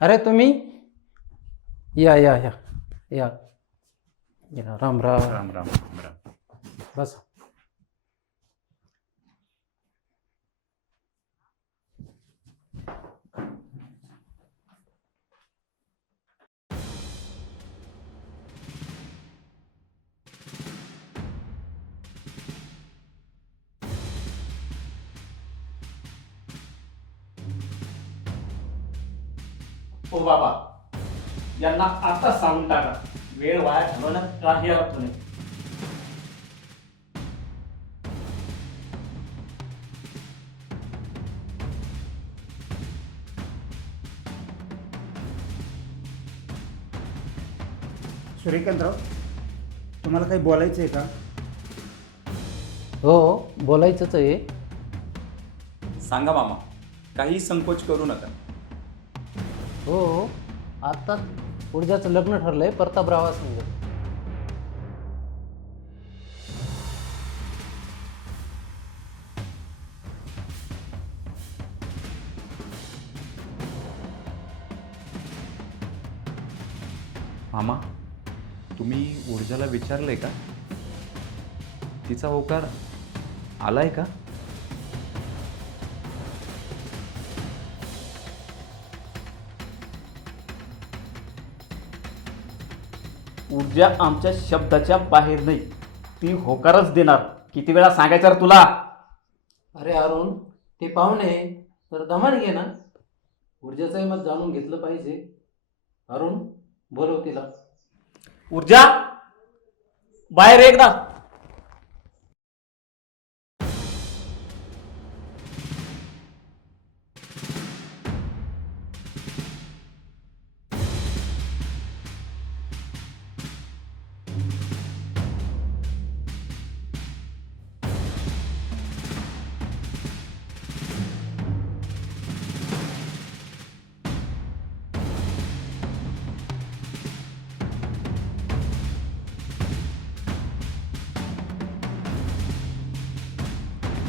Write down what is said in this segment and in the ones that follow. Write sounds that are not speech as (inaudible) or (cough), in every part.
अरे तुम्ही? या या या. या. या. राम राम. राम राम राम. राम बस. हो बाबा यांना आता सांगून टाका. वेळ वाया घालवण्यात काही अर्थ नाही. सूर्यकांतराव तुम्हाला काही बोलायचं आहे का? हो बोलायचंच आहे. सांगा मामा काही संकोच करू नका. हो. आता ऊर्जाचं लग्न ठरलंय प्रतापरावा संग मामा तुम्ही ऊर्जाला विचारलंय का? तिचा होकार आलाय का? ऊर्जा आमच्या शब्दाच्या बाहेर नाही. ती होकारच देणार. किती वेळा सांगायचं रे तुला? अरे अरुण ते पाहुणे तर दमाण घे ना. ऊर्जेचंही मत जाणून घेतलं पाहिजे. अरुण बोलव तिला. ऊर्जा? बाहेर एकदा.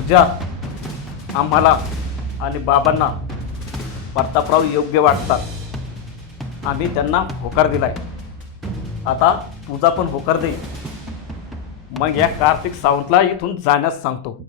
ज्या आम्हाला आणि बाबांना प्रतापराव योग्य वाटतात. आम्ही त्यांना होकार दिला आहे आता तुझा पण होकार दे मग या कार्तिक सावंतला इथून जाण्यास सांगतो.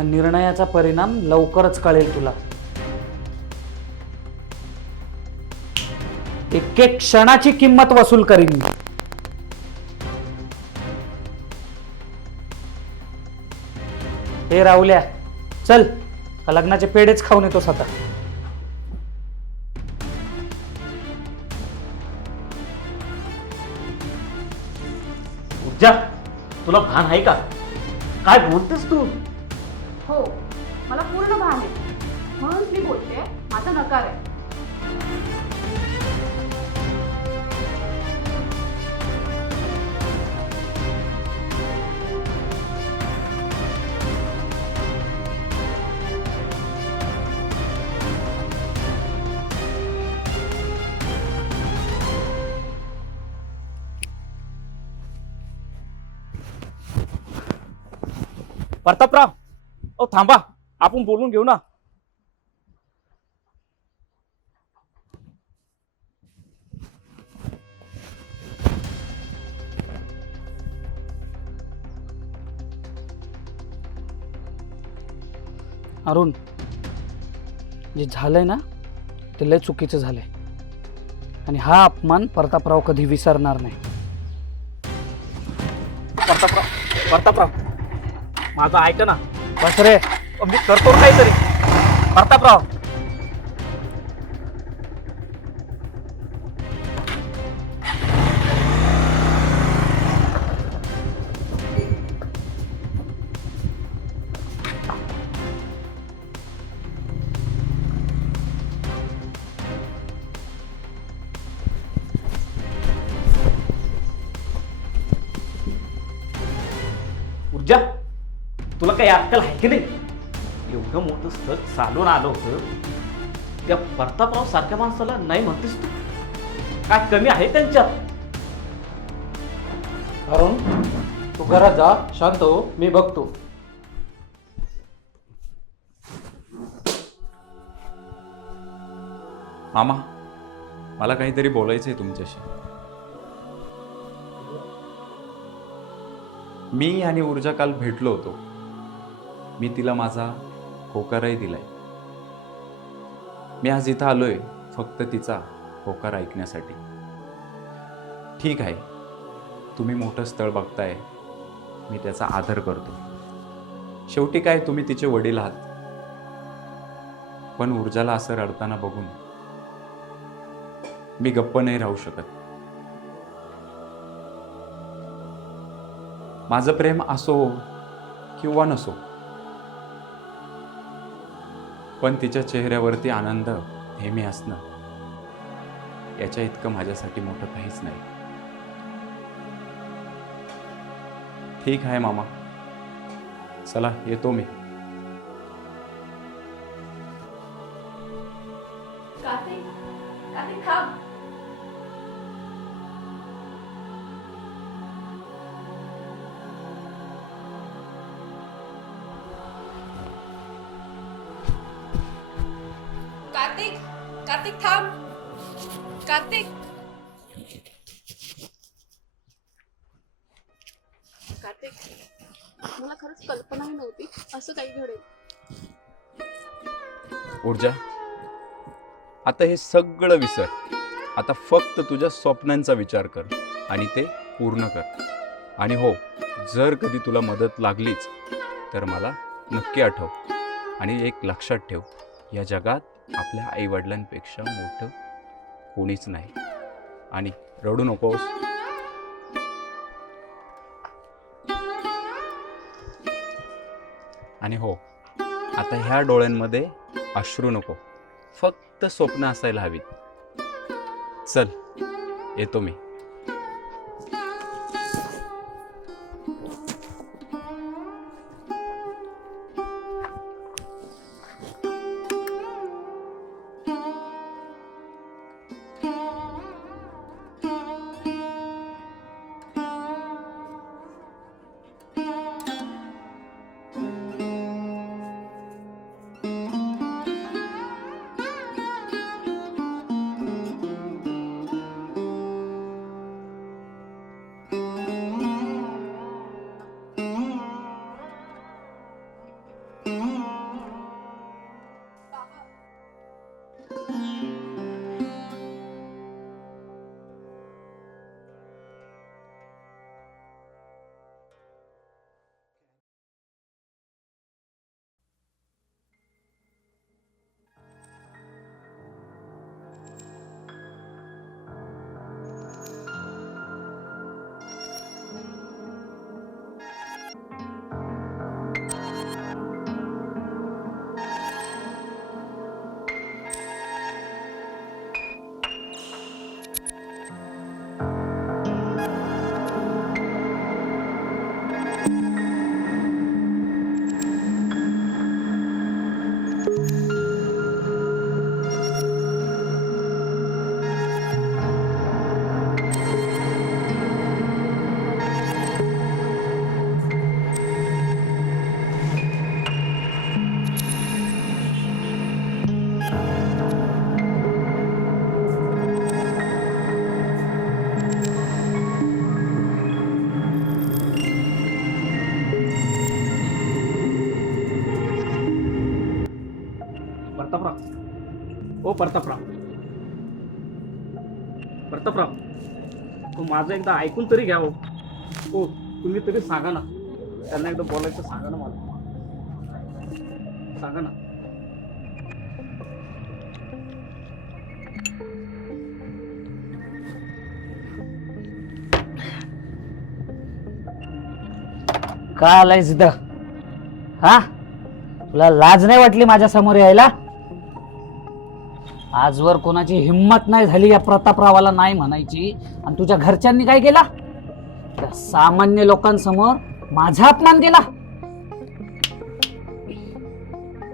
तुझ्या निर्णयाचा परिणाम लवकरच कळेल तुला. एक एक क्षणाची किंमत वसूल करीन मी. हे राहुल्या चल लग्नाचे पेढेच खाऊन येतोस आता. ऊर्जा तुला भान आहे का? काय बोलतेस तू? हो मला पूर्ण भान आहे. म्हणून मी बोलते माझा नकार आहे. प्रतापराव ओ थांबा. आपण बोलून घेऊ ना. अरुण जे झालंय ना ते लय चुकीचं झालंय. आणि हा अपमान प्रतापराव कधी विसरणार नाही. प्रतापराव प्रतापराव माझं ऐक ना. Mas Sore, Om Dik Dortur kayak tadi. Marta, Bro. Jangan. तुला काही अक्कल आहे की नाही? एवढं मोठं स्थळ चालून आलं होतं. त्या प्रतापराव सारख्या माणसाला नाही म्हणतेस तू? काय कमी आहे त्यांच्यात? अरुण तू घरात जा शांत हो मी बघतो. मामा मला काहीतरी बोलायचं आहे तुमच्याशी. मी आणि ऊर्जा काल भेटलो होतो. मी तिला माझा होकारही दिलाय. मी आज इथं आलोय फक्त तिचा होकार ऐकण्यासाठी. ठीक आहे तुम्ही मोठं स्थळ बघताय मी त्याचा आदर करतो. शेवटी काय तुम्ही तिचे वडील आहात. पण ऊर्जाला असं रडताना बघून मी गप्प नाही राहू शकत. माझं प्रेम असो किंवा नसो पण तिच्या चेहऱ्यावरती आनंद नेहमी असणं याच्या इतकं माझ्यासाठी मोठं काहीच नाही. ठीक आहे मामा. चला येतो मी. हे सगळं विसर. आता फक्त तुझ्या स्वप्नांचा विचार कर आणि ते पूर्ण कर. आणि हो जर कधी तुला मदत लागलीच तर मला नक्की आठव. आणि एक लक्षात ठेव या जगात आपल्या आईवडिलांपेक्षा मोठं कोणीच नाही. आणि रडू नकोस. आणि हो आता ह्या डोळ्यांमध्ये अश्रू नको. फक्त स्वप्न असायला हवीत. चल येतो मी. प्रतापराव. प्रतापराव तो माझं एकदा ऐकून तरी घ्या हो. हो तुम्ही तरी सांगा ना. त्यांना एकदा बोलायचं सांगा ना मला. सांगा ना. का आलाय सिद्ध हा? तुला लाज नाही वाटली माझ्यासमोर यायला? आजवर कोणाची हिंमत नाही झाली या प्रतापरावाला नाही म्हणायची. आणि तुझ्या घरच्यांनी काय केला? त्या सामान्य लोकांसमोर माझा अपमान केला.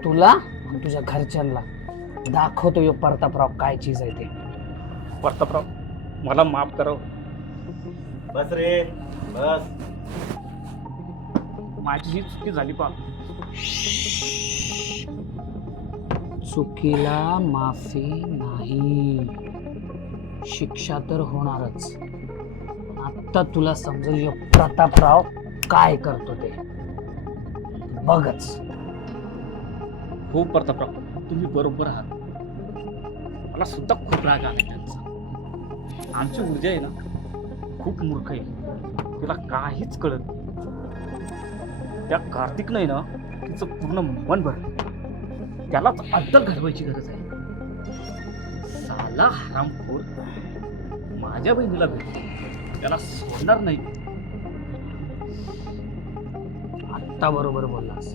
तुला आणि तुझ्या घरच्यांना दाखवतो यो प्रतापराव काय चीज आहे ते. प्रतापराव मला माफ करावं बस रे बस. माझी ही चुकी झाली पा चुकीला माफी नाही. शिक्षा तर होणारच. आत्ता तुला समजेल यो प्रतापराव काय करतो ते. बघच. हो प्रतापराव. तुम्ही बरोबर आहात. मला सुद्धा खूप राग आला त्यांचा. आमची ऊर्जा आहे ना खूप मूर्ख आहे. तिला काहीच कळत त्या कार्तिक नाही ना तिचं पूर्ण मन भर त्यालाच अद्दल घालवायची गरज आहे. साला हरामखोर. माझ्या बहिणीला भेटतो त्याला सोडणार नाही. आत्ता बरोबर बोललास.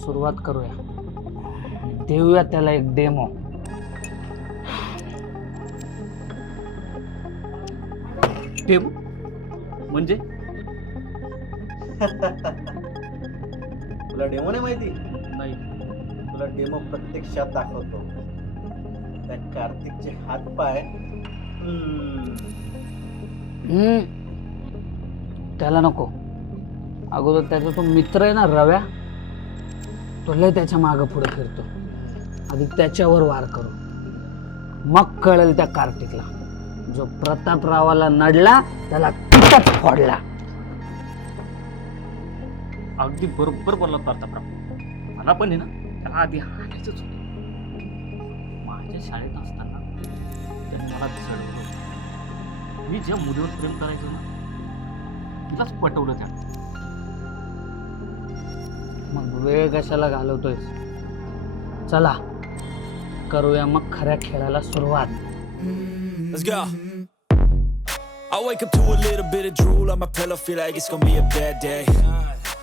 सुरुवात करूया. देऊया त्याला एक डेमो डेमो म्हणजे? (laughs) तुला डेमो नाही माहिती? नाही. तुला डेमो प्रत्यक्षात दाखवतो. त्या कार्तिकचे हात पाय. हम्म, हम्म. त्याला नको. अगोदर त्याचा तो मित्र आहे ना रव्या? तो लय त्याच्या मागं पुढे फिरतो. आधी त्याच्यावर वार करू. मग कळेल त्या कार्तिकला. जो प्रतापरावाला नडला त्याला तिथंच फोडला. अगदी बरोबर बोलला प्रतापराव मला पण आहे ना त्याला आधी हाणायचंच होतं माझ्या शाळेत असताना त्यांनी मला चढवलं. मी ज्या मुलीवर प्रेम करायचो ना तिलाच पटवलं त्या मग वेळ कशाला घालवतोयस चला करूया मग खऱ्या खेळाला सुरुवात Let's go. I wake up to a little bit of drool on my pillow, feel like it's gonna be a bad day.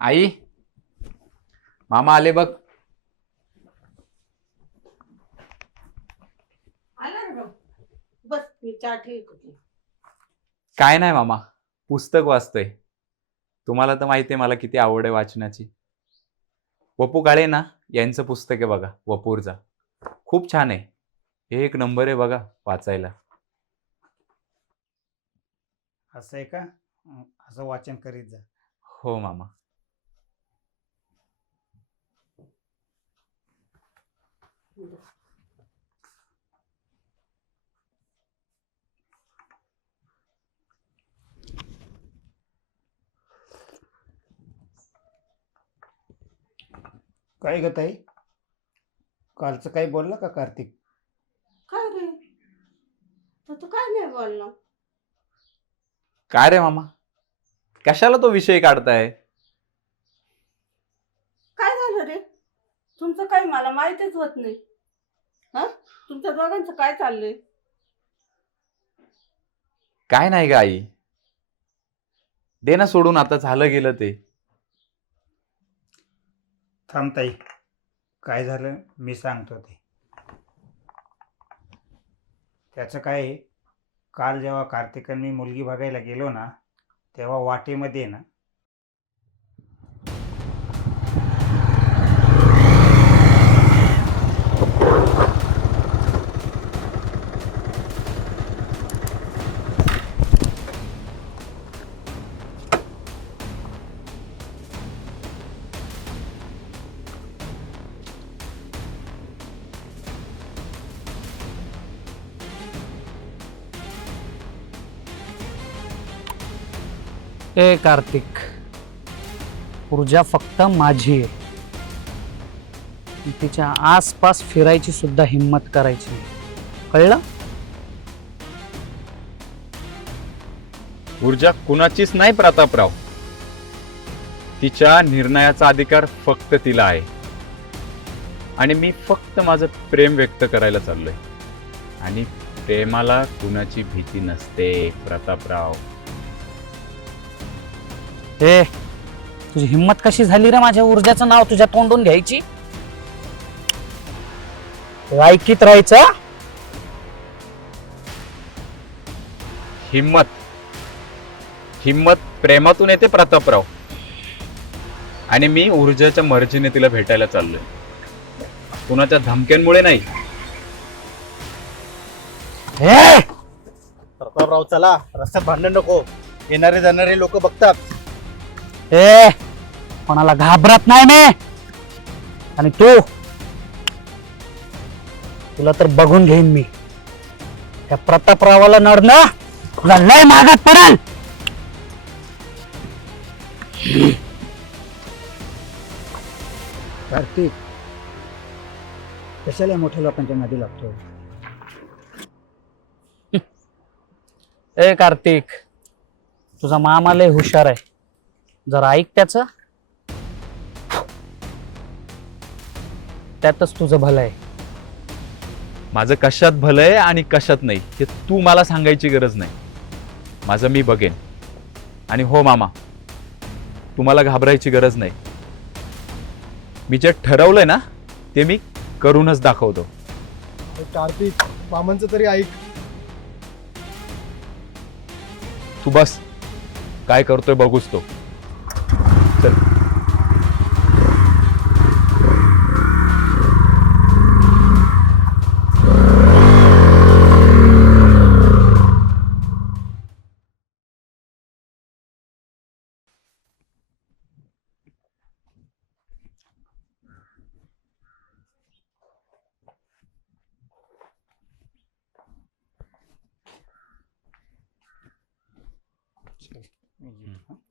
आई मामा आले बघ. आला ना गं. बस मी चहा ठेवत होती. काय नाही मामा पुस्तक वाचतोय. तुम्हाला तर माहिती आहे मला किती आवड आहे वाचनाची. वपू काळे ना यांचं पुस्तक आहे बघा वपूरचा. खूप छान आहे. एक नंबर आहे बघा वाचायला. असं आहे का? असं वाचन करीत जा. हो मामा. काय ग ताई? कालचं काही बोलला का कार्तिक? काय रे? तर तू काय नाही बोलला. काय रे मामा? कशाला तो विषय काढताय? काही मला माहितीच होत नाही. हा? तुमच्या दोघांचं काय चाललंय? काय नाही ग आई. दे ना सोडून आता झालं गेलं ते. थांब ताई. काय झालं मी सांगतो ते. त्याचं काय आहे, काल जेव्हा कार्तिक आणि मी मुलगी बघायला गेलो ना तेव्हा वाटेमध्ये ना ए कार्तिक. ऊर्जा फक्त माझी आहे. तिच्या आसपास फिरायची सुद्धा हिंमत करायची कळलं? ऊर्जा कुणाचीच नाही प्रतापराव. तिच्या निर्णयाचा अधिकार फक्त तिला आहे. आणि मी फक्त माझं प्रेम व्यक्त करायला चाललोय. आणि प्रेमाला कुणाची भीती नसते प्रतापराव. ए तुझी हिंमत कशी झाली रे माझ्या ऊर्जाचं नाव तुझ्या तोंडून घ्यायची? ऐकीत राहायचं हिम्मत. हिम्मत प्रेमातून येते प्रतापराव. आणि मी ऊर्जाच्या मर्जीने तिला भेटायला चाललोय. कुणाच्या धमक्यांमुळे नाही. प्रतापराव चला. रस्त्यात भांडण नको. येणारे जाणारे लोक बघतात. ए कोणाला घाबरत नाही मी. आणि तू? तुला तर बघून घेईन मी. त्या प्रतापरावाला नडणं तुला लय मागात पडेल. कार्तिक कशाला मोठ्या लोकांच्या मध्ये लागतो ए कार्तिक तुझा मामा लय हुशार आहे. जरा ऐक त्याच. त्यातच तुझं भलं आहे. माझं कशात भलं आहे आणि कशात नाही हे तू मला सांगायची गरज नाही. माझं मी बघेन. आणि हो मामा तुम्हाला घाबरायची गरज नाही. मी जे ठरवलंय ना ते मी करूनच दाखवतो. कार्तिक मामांचं तरी ऐक. तू बस. काय करतोय बघूच तो. चल Thank you. Mm.